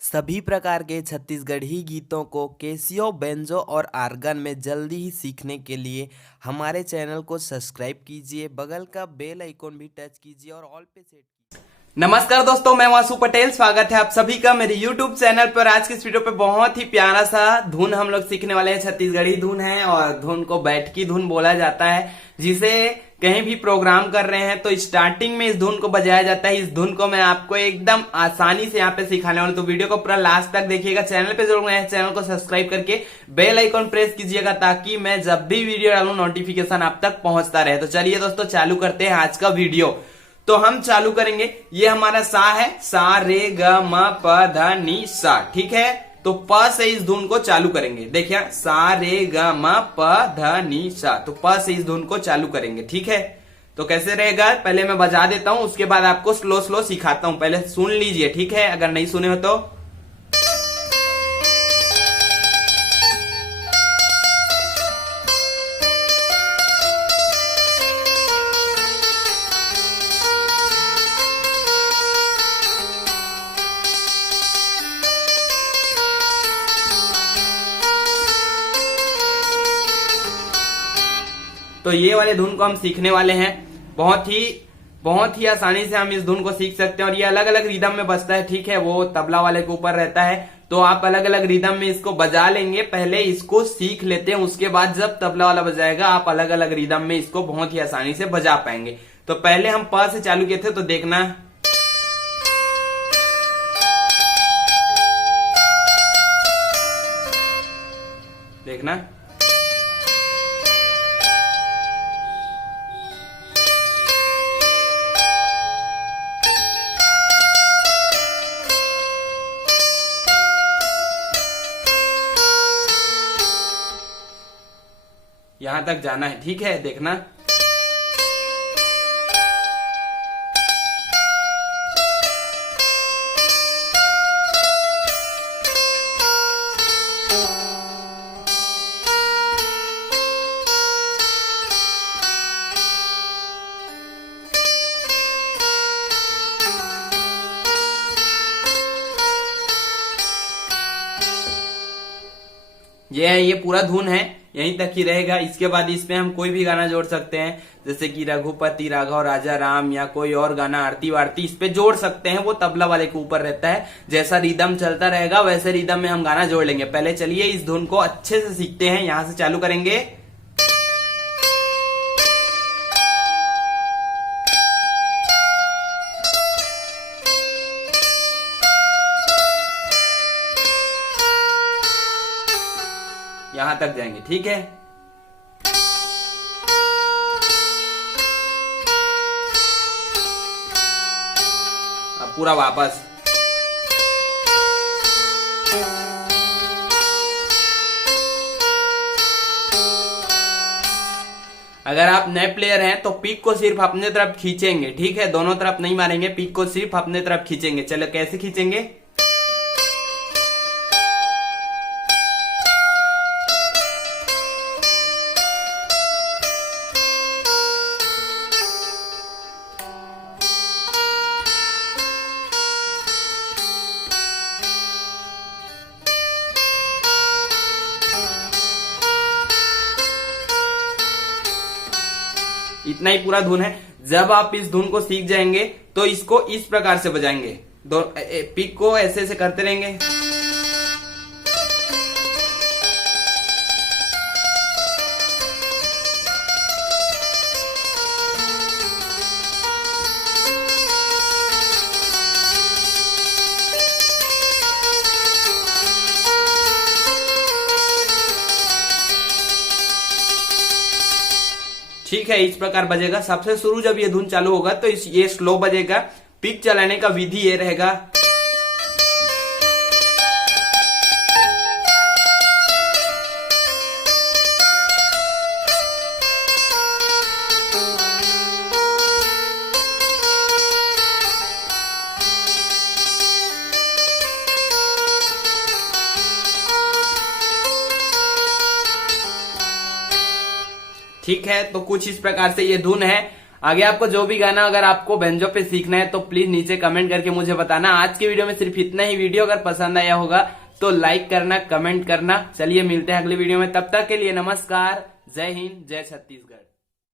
सभी प्रकार के छत्तीसगढ़ी गीतों को कैसियो, बेंजो और आर्गन में जल्दी ही सीखने के लिए हमारे चैनल को सब्सक्राइब कीजिए, बगल का बेल आइकॉन भी टच कीजिए और ऑल पे सेट कीजिए। नमस्कार दोस्तों, मैं वासु पटेल। स्वागत है आप सभी का मेरे YouTube चैनल पर। आज की इस वीडियो पे बहुत ही प्यारा सा धुन हम लोग सीखने वाले हैं। छत्तीसगढ़ी धुन है और धुन को बैठकी धुन बोला जाता है, जिसे कहीं भी प्रोग्राम कर रहे हैं तो स्टार्टिंग में इस धुन को बजाया जाता है। इस धुन को मैं आपको एकदम आसानी से यहाँ पे सिखाने वाला हूं, तो वीडियो को पूरा लास्ट तक देखिएगा। चैनल पे जरूर नए हैं, चैनल को सब्सक्राइब करके बेल आइकॉन प्रेस कीजिएगा ताकि मैं जब भी वीडियो डालूं नोटिफिकेशन आप तक पहुंचता रहे। तो चलिए दोस्तों, चालू करते हैं आज का वीडियो। तो हम चालू करेंगे, ये हमारा सा है, सा रे ग म प ध नि सा, ठीक है। तो प से इस धुन को चालू करेंगे। देखिए, सा रे ग म प ध नि सा, तो प से इस धुन को चालू करेंगे, ठीक है। तो कैसे रहेगा, पहले मैं बजा देता हूं, उसके बाद आपको स्लो स्लो सिखाता हूं। पहले सुन लीजिए, ठीक है, अगर नहीं सुने हो तो। तो ये वाले धुन को हम सीखने वाले हैं। बहुत ही आसानी से हम इस धुन को सीख सकते हैं और ये अलग अलग रिदम में बजता है, ठीक है। वो तबला वाले के ऊपर रहता है, तो आप अलग अलग रिदम में इसको बजा लेंगे। पहले इसको सीख लेते हैं, उसके बाद जब तबला वाला बजाएगा आप अलग अलग रिदम में इसको बहुत ही आसानी से बजा पाएंगे। तो पहले हम प से चालू किए थे, तो देखना, देखना। यहां तक जाना है, ठीक है, देखना। ये पूरा धुन है, यहीं तक ही रहेगा। इसके बाद इसमें हम कोई भी गाना जोड़ सकते हैं, जैसे कि रघुपति राघव राजा राम या कोई और गाना, आरती वारती, इस पे जोड़ सकते हैं। वो तबला वाले के ऊपर रहता है, जैसा रिदम चलता रहेगा वैसे रिदम में हम गाना जोड़ लेंगे। पहले चलिए इस धुन को अच्छे से सीखते हैं। यहां से चालू करेंगे। यहां तक जाएंगे, ठीक है। अब पूरा वापस। अगर आप नए प्लेयर हैं तो पिक को सिर्फ अपने तरफ खींचेंगे, ठीक है, दोनों तरफ नहीं मारेंगे, पिक को सिर्फ अपने तरफ खींचेंगे। चलो कैसे खींचेंगे, इतना ही पूरा धुन है। जब आप इस धुन को सीख जाएंगे तो इसको इस प्रकार से बजाएंगे, पिक को ऐसे ऐसे करते रहेंगे। ठीक है, इस प्रकार बजेगा। सबसे शुरू जब ये धुन चालू होगा तो ये स्लो बजेगा। पिक चलाने का विधि ये रहेगा, ठीक है। तो कुछ इस प्रकार से ये धुन है। आगे आपको जो भी गाना अगर आपको बेंजो पे सीखना है तो प्लीज नीचे कमेंट करके मुझे बताना। आज की वीडियो में सिर्फ इतना ही। वीडियो अगर पसंद आया होगा तो लाइक करना, कमेंट करना। चलिए मिलते हैं अगली वीडियो में, तब तक के लिए नमस्कार, जय हिंद, जय छत्तीसगढ़।